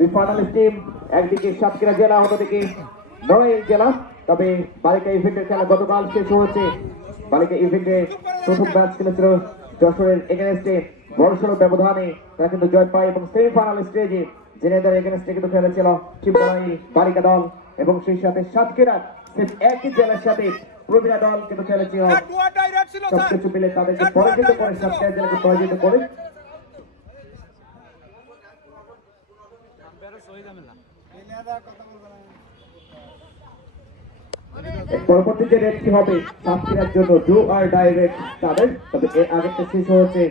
দুই finalist team একদিকে সাতক্ষীরা জেলা অন্যদিকে নড়াইল জেলা। তবে বালিকা ইভেন্টের খেলা গতকাল শেষ হয়েছে। বালিকা ইভেন্টে প্রথম ম্যাচ খেলেছিল যশোরের এগেনস্টে। বড়সড় ব্যবধানে তারা কিন্তু জয় পায় এবং সেমিফাইনাল স্টেজে জেনেদার এগেনস্টে কিন্তু খেলেছিল টিম বালিকা দল এবং সেই সাথে সাতক্ষীরা সিফ একই জেলার সাথে প্রবীণা দল কিন্তু খেলেছিল। সবকিছু মিলে তাদেরকে পরাজিত করে সাতক্ষীরা জেলাকে পরাজিত করে পরবর্তী যে রেটটি হবে সাতক্ষীরার জন্য ডু আর ডাইরেক্ট তাদের, তবে এর আগেরটা শেষ হয়েছে!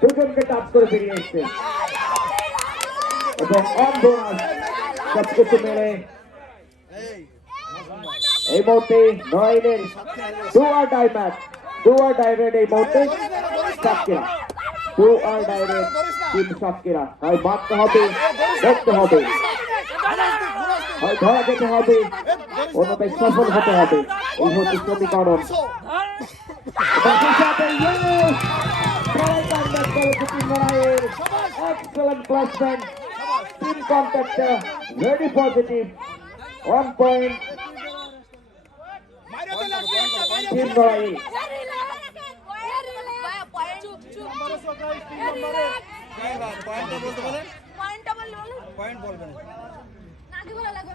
দুজনকে টাচ করে বেরিয়ে এসছে। এবং সবকিছু মেলে। এই মুহূর্তে নয়নের do or die match do or direct এই মুহূর্তে? Satkhira. Do or direct team Satkhira. হয় মারতে হবে ধরতে হবে। হয় ধরা যেতে হবে। অন্যথায় সফল হতে হবে। এই হচ্ছে সমীকরণ। করেছে excellent placement team contact very positive one point team লড়াই পয়েন্টটা বললে বলো নাকি বলা লাগবে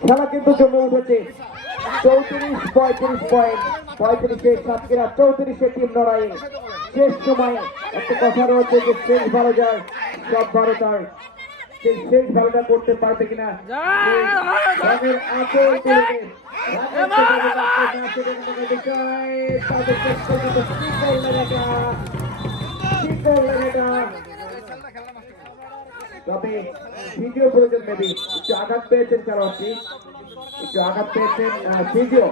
খেলা কিন্তু জমে উঠেছে। চৌত্রিশ পঁয়ত্রিশ পয়েন্ট পঁয়ত্রিশে সাতক্ষীরা চৌত্রিশে টিম লড়াই শেষ সময়ে একটা কথা রয়েছে যে শেষ ভালো যায় সব ভালো তার সেই শেষ ভালোটা করতে পারবে কিনা আঁচল তবে ভিডিও প্রয়োজন নেবি একটু আঘাত পেয়েছেন খেলোয়াড়টি একটু আঘাত পেয়েছেন ভিডিও।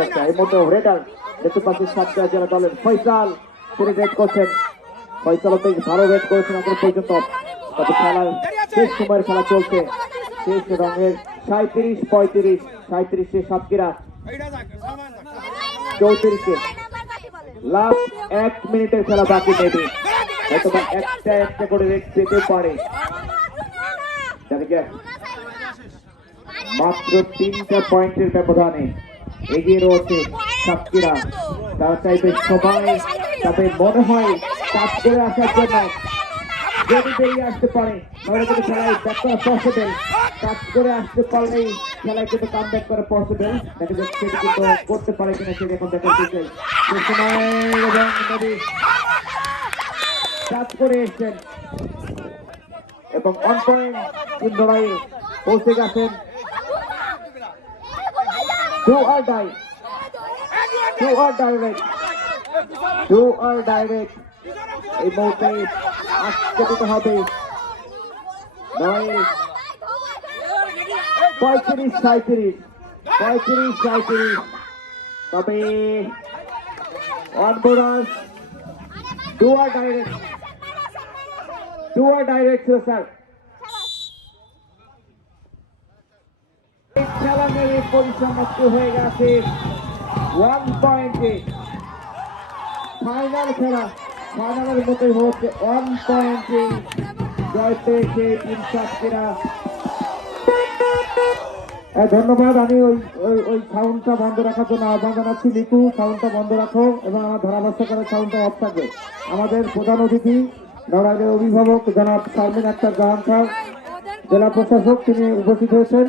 আচ্ছা এই মতো রেডার দেখতে পাচ্ছি সাতটা জেলা দলের ফয়সাল তিনি রেড করছেন। ফয়সাল বেশ ভালো রেড করেছেন এখন পর্যন্ত তবে খেলার শেষ সময়ের খেলা চলছে। শেষ রঙের সাঁত্রিশ পঁয়ত্রিশ সাঁত্রিশে সাতক্ষীরা। চৌত্রিশে। লাস্ট এক মিনিটের খেলা বাকি নেবে হয়তো একটা একটা করে রেড পেতে পারে। মাত্র তিনটা পয়েন্টের ব্যবধানে এগিয়ে রয়েছে সাতক্ষীরা। তারা চাইবে সবাই তবে মনে হয় কাজ করে আসার জন্য যদি বেরিয়ে আসতে পারে, তাহলে কিন্তু খেলায় ব্যাক করা কাজ করে আসতে পারলেই খেলায় কিন্তু কাম ব্যাক করা দেখা যাচ্ছে সেটা কিন্তু করতে পারে কিনা সেটা এখন দেখার বিষয় সে সময় এবং নদী কাজ করে এসছেন। এবং অন পয়েন্ট তিন লড়াইয়ে পৌঁছে গেছেন। To or die to or direct to or direct এই মুহূর্তে আজকে দিতে হবে নয়, পঁয়ত্রিশ সাঁত্রিশ পঁয়ত্রিশ সাঁত্রিশ তবে on bonus to or direct to or direct sir খেলা মেরে পরিসমাপ্তি হয়ে গেছে ওয়ান পয়েন্টে ফাইনাল খেলা ফাইনালের মতোই হচ্ছে ওয়ান পয়েন্টে জয় পেয়েছে টিম সাতক্ষীরা হ্যাঁ, ধন্যবাদ আমি ওই ওই- সাউন্ডটা বন্ধ রাখার জন্য আহ্বান জানাচ্ছি। লিটু সাউন্ডটা বন্ধ রাখো এবং আমার ধারাভাষ্যকারের সাউন্ডটা অফ থাকবে। আমাদের প্রধান অতিথি নড়াইলের অভিভাবক জনাব শারমিন আক্তার জাহান খান জেলা প্রশাসক তিনি উপস্থিত হয়েছেন।